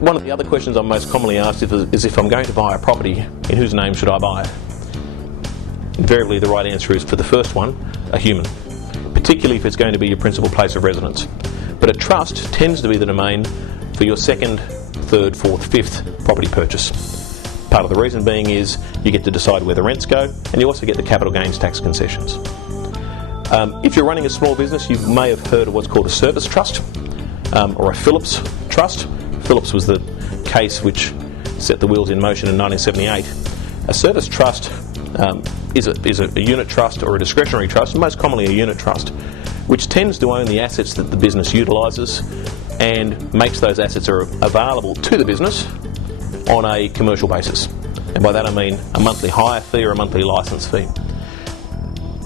One of the other questions I'm most commonly asked is if I'm going to buy a property, in whose name should I buy it? Invariably the right answer is, for the first one, a human, particularly if it's going to be your principal place of residence. But a trust tends to be the domain for your second, third, fourth, fifth property purchase. Part of the reason being is you get to decide where the rents go, and you also get the capital gains tax concessions. If you're running a small business, you may have heard of what's called a service trust, or a Phillips trust. Phillips was the case which set the wheels in motion in 1978. A service trust is a unit trust or a discretionary trust, most commonly a unit trust, which tends to own the assets that the business utilises and makes those assets available to the business on a commercial basis. And by that I mean a monthly hire fee or a monthly licence fee.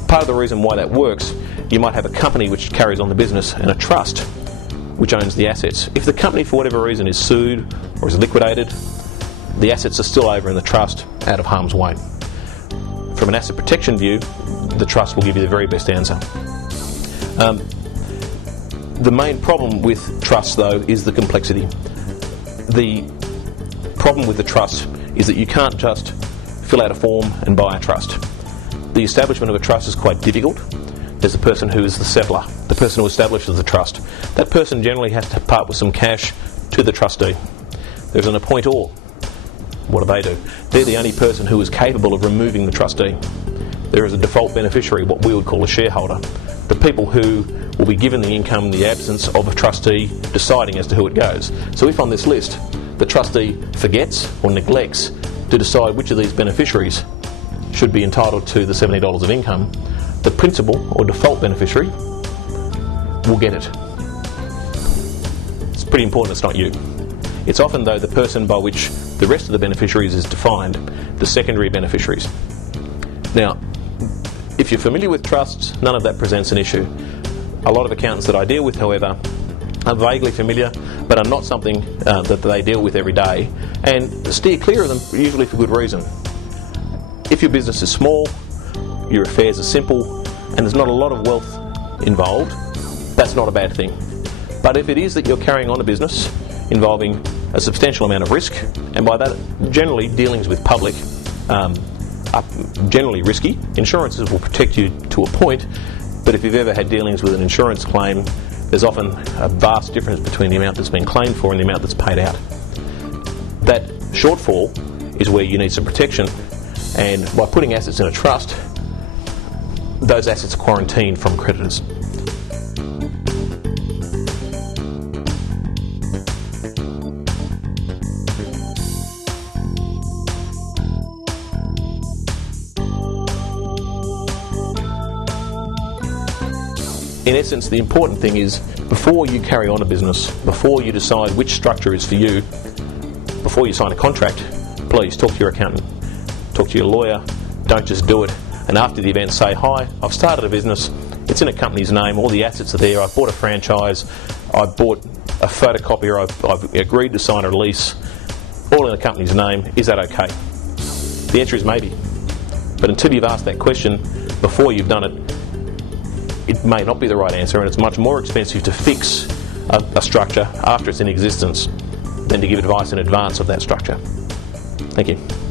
Part of the reason why that works, you might have a company which carries on the business and a trust which owns the assets. If the company for whatever reason is sued or is liquidated, the assets are still over in the trust, out of harm's way. From an asset protection view, the trust will give you the very best answer. The main problem with trusts, though, is the complexity. The problem with the trust is that you can't just fill out a form and buy a trust. The establishment of a trust is quite difficult. There's the person who is the settler, the person who establishes the trust. That person generally has to part with some cash to the trustee. There's an appointor. What do? They're the only person who is capable of removing the trustee. There is a default beneficiary, what we would call a shareholder. The people who will be given the income in the absence of a trustee deciding as to who it goes. So if on this list the trustee forgets or neglects to decide which of these beneficiaries should be entitled to the $70 of income, the principal or default beneficiary will get it. It's pretty important it's not you. It's often, though, the person by which the rest of the beneficiaries is defined, the secondary beneficiaries. Now, if you're familiar with trusts, none of that presents an issue. A lot of accountants that I deal with, however, are vaguely familiar, but are not something that they deal with every day, and steer clear of them, usually for good reason. If your business is small, your affairs are simple, and there's not a lot of wealth involved, that's not a bad thing. But if it is that you're carrying on a business involving a substantial amount of risk, and by that generally dealings with public are generally risky. Insurances will protect you to a point, but if you've ever had dealings with an insurance claim, there's often a vast difference between the amount that's been claimed for and the amount that's paid out. That shortfall is where you need some protection, and by putting assets in a trust, those assets are quarantined from creditors. In essence, the important thing is, before you carry on a business, before you decide which structure is for you, before you sign a contract, please talk to your accountant, talk to your lawyer, don't just do it. And after the event say, hi, I've started a business, it's in a company's name, all the assets are there, I've bought a franchise, I've bought a photocopier, I've agreed to sign a lease, all in the company's name, is that okay? The answer is maybe. But until you've asked that question before you've done it, it may not be the right answer, and it's much more expensive to fix a structure after it's in existence than to give advice in advance of that structure. Thank you.